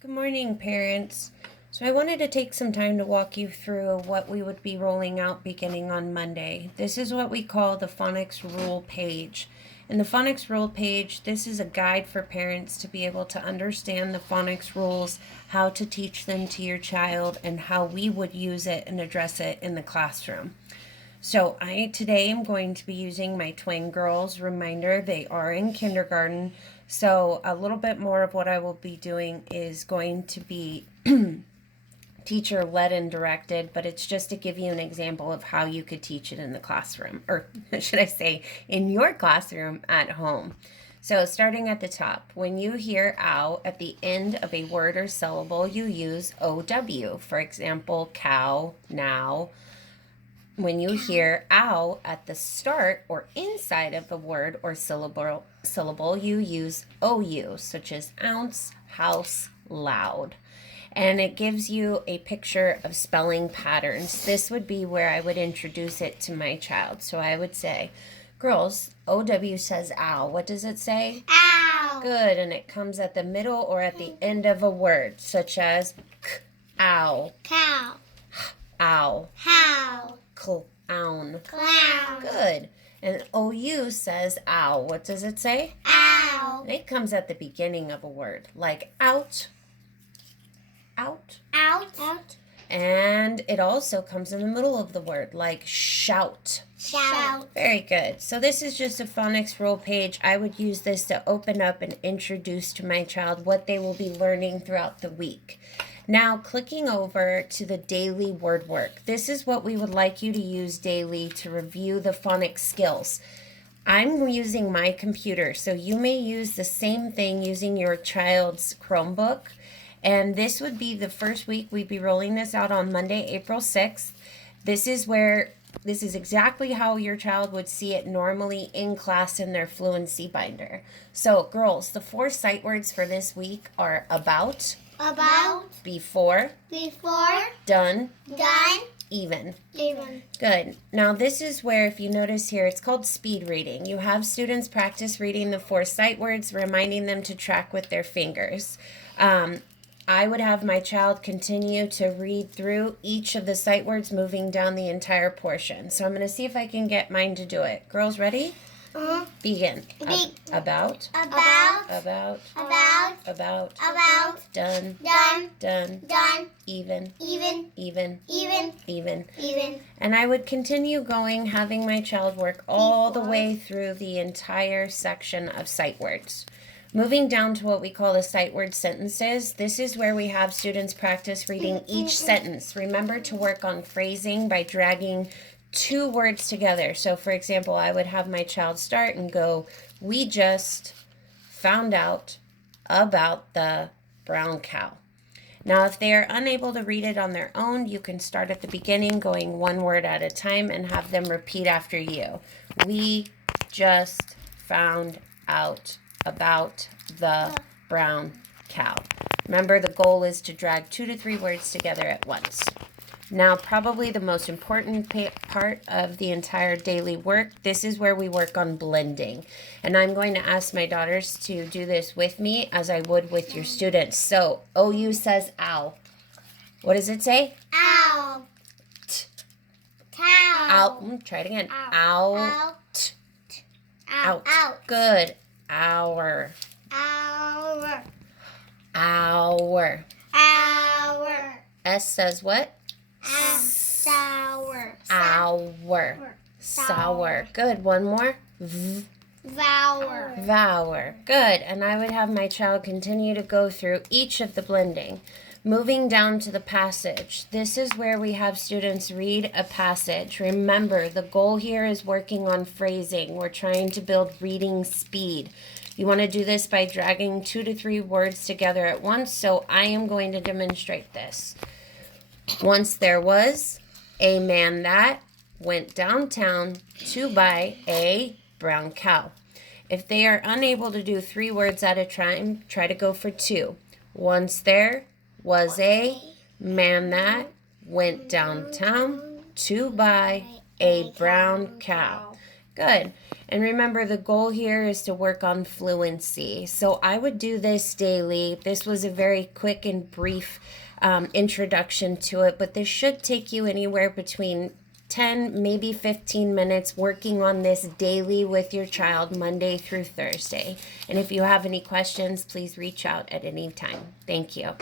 Good morning, parents. So I wanted to take some time to walk you through what we would be rolling out beginning on Monday. This is what we call the Phonics rule page. In the Phonics rule page, this is a guide for parents to be able to understand the Phonics rules, how to teach them to your child, and how we would use it and address it in the classroom. So I today am going to be using my twin girls. Reminder, they are in kindergarten. So a little bit more of what I will be doing is going to be teacher led and directed, but it's just to give you an example of how you could teach it in the classroom, or should I say in your classroom at home. So starting at the top, when you hear ow at the end of a word or syllable, you use OW. For example, cow, now. When you hear ow at the start or inside of a word or syllable, you use OU, such as ounce, house, loud. And it gives you a picture of spelling patterns. This would be where I would introduce it to my child. So I would say, girls, OW says ow. What does it say? Ow. Good, and it comes at the middle or at the end of a word, such as ow, Cow. ow, How. clown. Clown. Good. And OU says ow. What does it say? Ow. It comes at the beginning of a word, like out, out. Out. Out. And it also comes in the middle of the word, like shout. Shout. Very good. So this is just a phonics rule page. I would use this to open up and introduce to my child what they will be learning throughout the week. Now, clicking over to the daily word work. This is what we would like you to use daily to review the phonics skills. I'm using my computer, so you may use the same thing using your child's Chromebook. And this would be the first week. We'd be rolling this out on Monday, April 6th. This is exactly how your child would see it normally in class in their fluency binder. So, girls, the 4 sight words for this week are about, before, done, even. Good. Now this is where, if you notice here, it's called speed reading. You have students practice reading the 4 sight words, reminding them to track with their fingers. I would have my child continue to read through each of the sight words, moving down the entire portion. So I'm going to see if I can get mine to do it. Girls, ready? Begin. About. Done. Even. And I would continue going, having my child work all the way through the entire section of sight words. Moving down to what we call the sight word sentences, this is where we have students practice reading each sentence. Remember to work on phrasing by dragging 2 words together. So, for example, I would have my child start and go, we just found out about the brown cow. Now, if they are unable to read it on their own, you can start at the beginning, going 1 word at a time, and have them repeat after you. We just found out about the brown cow. Remember, the goal is to drag 2 to 3 words together at once. Now, probably the most important part of the entire daily work, this is where we work on blending. And I'm going to ask my daughters to do this with me as I would with your students. So, OU says ow. What does it say? Ow. Cow. Ow. Try it again. Ow. Out. Good. Hour. S says what? Sour. Sour. Good. One more. Vour. Good. And I would have my child continue to go through each of the blending. Moving down to the passage. This is where we have students read a passage. Remember, the goal here is working on phrasing. We're trying to build reading speed. You want to do this by dragging 2 to 3 words together at once, so I am going to demonstrate this. Once there was a man that went downtown to buy a brown cow. If they are unable to do 3 words at a time, try to go for 2. Once there was a man that went downtown to buy a brown cow. Good. And remember, the goal here is to work on fluency. So I would do this daily. This was a very quick and brief introduction to it, but this should take you anywhere between 10, maybe 15 minutes working on this daily with your child Monday through Thursday. And if you have any questions, please reach out at any time. Thank you.